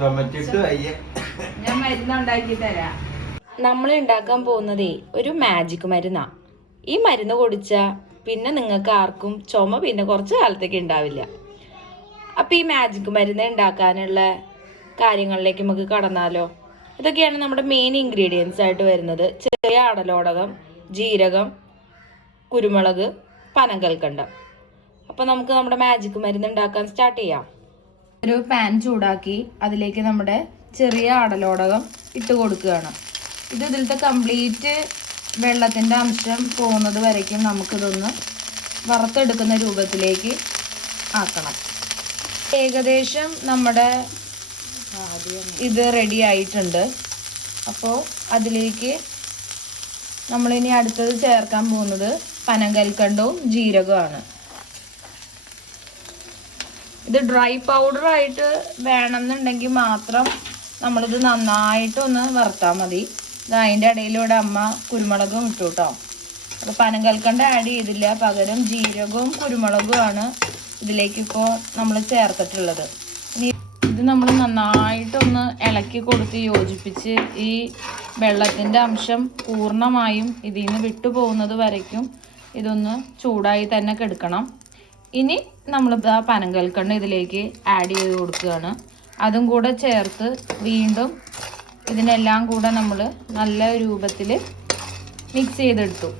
ഞാൻ മരുന്ന് ഉണ്ടാക്കി തരാം. നമ്മൾ ഉണ്ടാക്കാൻ പോകുന്നതേ ഒരു മാജിക് മരുന്നാ. ഈ മരുന്ന് കുടിച്ചാ പിന്നെ നിങ്ങൾക്ക് ആർക്കും ചുമ പിന്നെ കുറച്ച് കാലത്തേക്ക് ഉണ്ടാവില്ല. അപ്പൊ ഈ മാജിക് മരുന്ന് ഉണ്ടാക്കാനുള്ള കാര്യങ്ങളിലേക്ക് നമുക്ക് കടന്നാലോ. ഇതൊക്കെയാണ് നമ്മുടെ മെയിൻ ഇൻഗ്രീഡിയൻസ് ആയിട്ട് വരുന്നത്. ചെറിയ ആടലോടകം, ജീരകം, കുരുമുളക്, പനങ്കൽക്കണ്ടം. അപ്പൊ നമുക്ക് നമ്മുടെ മാജിക് മരുന്ന് ഉണ്ടാക്കാൻ സ്റ്റാർട്ട് ചെയ്യാം. ഒരു പാൻ ചൂടാക്കി അതിലേക്ക് നമ്മുടെ ചെറിയ ആടലോടകം ഇട്ട് കൊടുക്കുകയാണ്. ഇതിലത്തെ കംപ്ലീറ്റ് വെള്ളത്തിൻ്റെ അംശം പോകുന്നത് വരയ്ക്കും നമുക്കിതൊന്ന് വറുത്തെടുക്കുന്ന രൂപത്തിലേക്ക് ആക്കണം. ഏകദേശം നമ്മുടെ ഇത് റെഡി ആയിട്ടുണ്ട്. അപ്പോൾ അതിലേക്ക് നമ്മളിനി അടുത്തത് ചേർക്കാൻ പോകുന്നത് പനങ്കൽക്കണ്ടവും ജീരകവുമാണ്. ഇത് ഡ്രൈ പൗഡറായിട്ട് വേണമെന്നുണ്ടെങ്കിൽ മാത്രം നമ്മളിത് നന്നായിട്ടൊന്ന് വറുത്താൽ മതി. ഇത് അതിൻ്റെ ഇടയിലൂടെ അമ്മ കുരുമുളകും ഇട്ടു കേട്ടോ. അപ്പോൾ പനങ്കൽക്കണ്ടം ആഡ് ചെയ്തില്ല, പകരം ജീരകവും കുരുമുളകുമാണ് ഇതിലേക്കിപ്പോൾ നമ്മൾ ചേർത്തിട്ടുള്ളത്. ഇനി ഇത് നമ്മൾ നന്നായിട്ടൊന്ന് ഇളക്കി കൊടുത്ത് യോജിപ്പിച്ച് ഈ വെള്ളത്തിൻ്റെ അംശം പൂർണ്ണമായും ഇതിൽ നിന്ന് വിട്ടുപോകുന്നത് വരയ്ക്കും ഇതൊന്ന് ചൂടായി തന്നെ കെടുക്കണം. ഇനി നമ്മൾ ആ പനങ്കൽക്കണ്ടം ഇതിലേക്ക് ആഡ് ചെയ്ത് കൊടുക്കുകയാണ്. അതും കൂടെ ചേർത്ത് വീണ്ടും ഇതിനെല്ലാം കൂടെ നമ്മൾ നല്ല രൂപത്തിൽ മിക്സ് ചെയ്തെടുത്തു.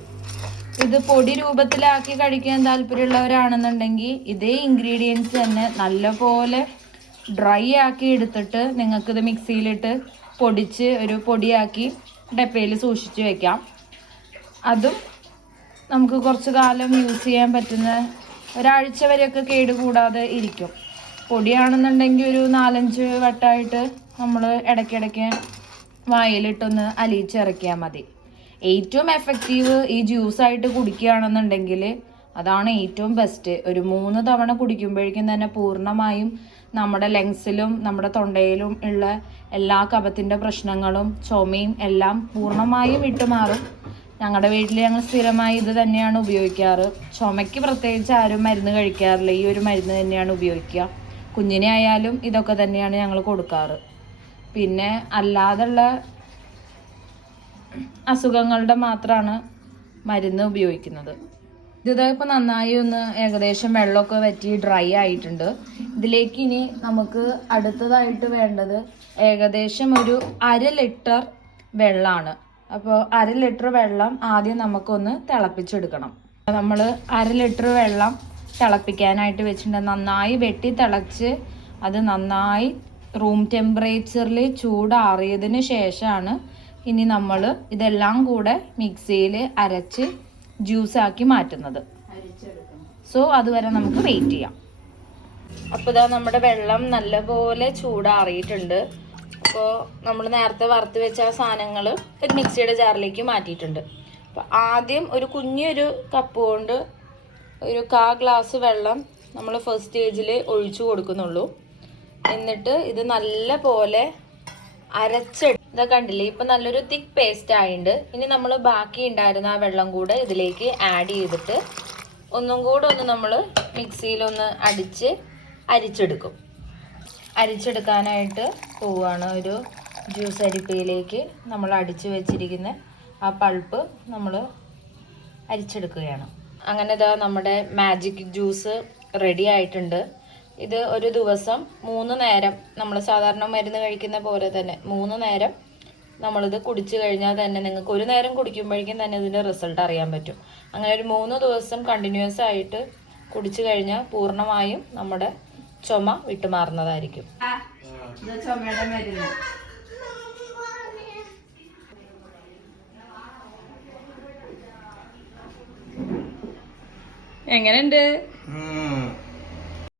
ഇത് പൊടി രൂപത്തിലാക്കി കഴിക്കാൻ താല്പര്യമുള്ളവരാണെന്നുണ്ടെങ്കിൽ ഇതേ ഇൻഗ്രീഡിയൻസ് തന്നെ നല്ലപോലെ ഡ്രൈ ആക്കി എടുത്തിട്ട് നിങ്ങൾക്കിത് മിക്സിയിലിട്ട് പൊടിച്ച് ഒരു പൊടിയാക്കി ഡപ്പയിൽ സൂക്ഷിച്ച് വെക്കാം. അതും നമുക്ക് കുറച്ച് കാലം യൂസ് ചെയ്യാൻ പറ്റുന്ന, ഒരാഴ്ച വരെയൊക്കെ കേടുകൂടാതെ ഇരിക്കും. പൊടിയാണെന്നുണ്ടെങ്കിൽ ഒരു 4-5 വട്ടമായിട്ട് നമ്മൾ ഇടയ്ക്കിടയ്ക്ക് വായിലിട്ടൊന്ന് അലിയിച്ചിറക്കിയാൽ മതി. ഏറ്റവും എഫക്റ്റീവ് ഈ ജ്യൂസായിട്ട് കുടിക്കുകയാണെന്നുണ്ടെങ്കിൽ അതാണ് ഏറ്റവും ബെസ്റ്റ്. ഒരു 3 തവണ കുടിക്കുമ്പോഴേക്കും തന്നെ പൂർണ്ണമായും നമ്മുടെ ലങ്സിലും നമ്മുടെ തൊണ്ടയിലും ഉള്ള എല്ലാ കഫത്തിൻ്റെ പ്രശ്നങ്ങളും ചുമയും എല്ലാം പൂർണ്ണമായും വിട്ടുമാറും. ഞങ്ങളുടെ വീട്ടിൽ ഞങ്ങൾ സ്ഥിരമായി ഇത് തന്നെയാണ് ഉപയോഗിക്കാറ്. ചുമയ്ക്ക് പ്രത്യേകിച്ച് ആരും മരുന്ന് കഴിക്കാറില്ല, ഈ ഒരു മരുന്ന് തന്നെയാണ് ഉപയോഗിക്കുക. കുഞ്ഞിനെ ആയാലും ഇതൊക്കെ തന്നെയാണ് ഞങ്ങൾ കൊടുക്കാറ്. പിന്നെ അല്ലാതുള്ള അസുഖങ്ങളുടെ മാത്രമാണ് മരുന്ന് ഉപയോഗിക്കുന്നത്. ഇതിപ്പോൾ നന്നായി ഒന്ന് ഏകദേശം വെള്ളമൊക്കെ വറ്റി ഡ്രൈ ആയിട്ടുണ്ട്. ഇതിലേക്ക് ഇനി നമുക്ക് അടുത്തതായിട്ട് വേണ്ടത് ഏകദേശം ഒരു 1/2 ലിറ്റർ വെള്ളമാണ്. അപ്പോൾ 1/2 ലിറ്റർ വെള്ളം ആദ്യം നമുക്കൊന്ന് തിളപ്പിച്ചെടുക്കണം. നമ്മൾ 1/2 ലിറ്റർ വെള്ളം തിളപ്പിക്കാനായിട്ട് വെച്ചിട്ടുണ്ട്. നന്നായി വെട്ടി തിളച്ച് അത് നന്നായി റൂം ടെമ്പറേച്ചറിൽ ചൂടാറിയതിന് ശേഷമാണ് ഇനി നമ്മൾ ഇതെല്ലാം കൂടെ മിക്സിയിൽ അരച്ച് ജ്യൂസാക്കി മാറ്റുന്നത്. സോ അതുവരെ നമുക്ക് വെയിറ്റ് ചെയ്യാം. അപ്പോൾ ഇതാ നമ്മുടെ വെള്ളം നല്ലപോലെ ചൂടാറിയിട്ടുണ്ട്. അപ്പോൾ നമ്മൾ നേരത്തെ വറുത്ത് വെച്ച ആ സാധനങ്ങൾ ഒരു മിക്സിയുടെ ജാറിലേക്ക് മാറ്റിയിട്ടുണ്ട്. അപ്പോൾ ആദ്യം ഒരു കുഞ്ഞൊരു കപ്പ് കൊണ്ട് ഒരു 1/4 ഗ്ലാസ് വെള്ളം നമ്മൾ ഫസ്റ്റ് സ്റ്റേജിൽ ഒഴിച്ചു കൊടുക്കുന്നുള്ളൂ. എന്നിട്ട് ഇത് നല്ല പോലെ ഇതാ കണ്ടില്ലേ, ഇപ്പം നല്ലൊരു തിക്ക് പേസ്റ്റ് ആയിട്ടുണ്ട്. ഇനി നമ്മൾ ബാക്കി ഉണ്ടായിരുന്ന ആ വെള്ളം കൂടെ ഇതിലേക്ക് ആഡ് ചെയ്തിട്ട് ഒന്നും കൂടെ ഒന്ന് നമ്മൾ മിക്സിയിലൊന്ന് അരിച്ചെടുക്കും. അരിച്ചെടുക്കാനായിട്ട് പോവുകയാണ്. ഒരു ജ്യൂസ് അരിപ്പയിലേക്ക് നമ്മൾ അടിച്ചു വെച്ചിരിക്കുന്ന ആ പൾപ്പ് നമ്മൾ അരിച്ചെടുക്കുകയാണ്. അങ്ങനെ ഇതാ നമ്മുടെ മാജിക് ജ്യൂസ് റെഡി ആയിട്ടുണ്ട്. ഇത് ഒരു ദിവസം 3 നേരം നമ്മൾ സാധാരണ മരുന്ന് കഴിക്കുന്ന പോലെ തന്നെ 3 നേരം നമ്മളിത് കുടിച്ചു കഴിഞ്ഞാൽ തന്നെ നിങ്ങൾക്ക് ഒരു നേരം കുടിക്കുമ്പോഴേക്കും തന്നെ ഇതിൻ്റെ റിസൾട്ട് അറിയാൻ പറ്റും. അങ്ങനെ ഒരു 3 ദിവസം കണ്ടിന്യൂസ് ആയിട്ട് കുടിച്ചു കഴിഞ്ഞാൽ പൂർണ്ണമായും നമ്മുടെ ചുമ വിട്ടുമാറുന്നതായിരിക്കും. ചുമയുടെ മരുന്ന് എങ്ങനെയുണ്ട്?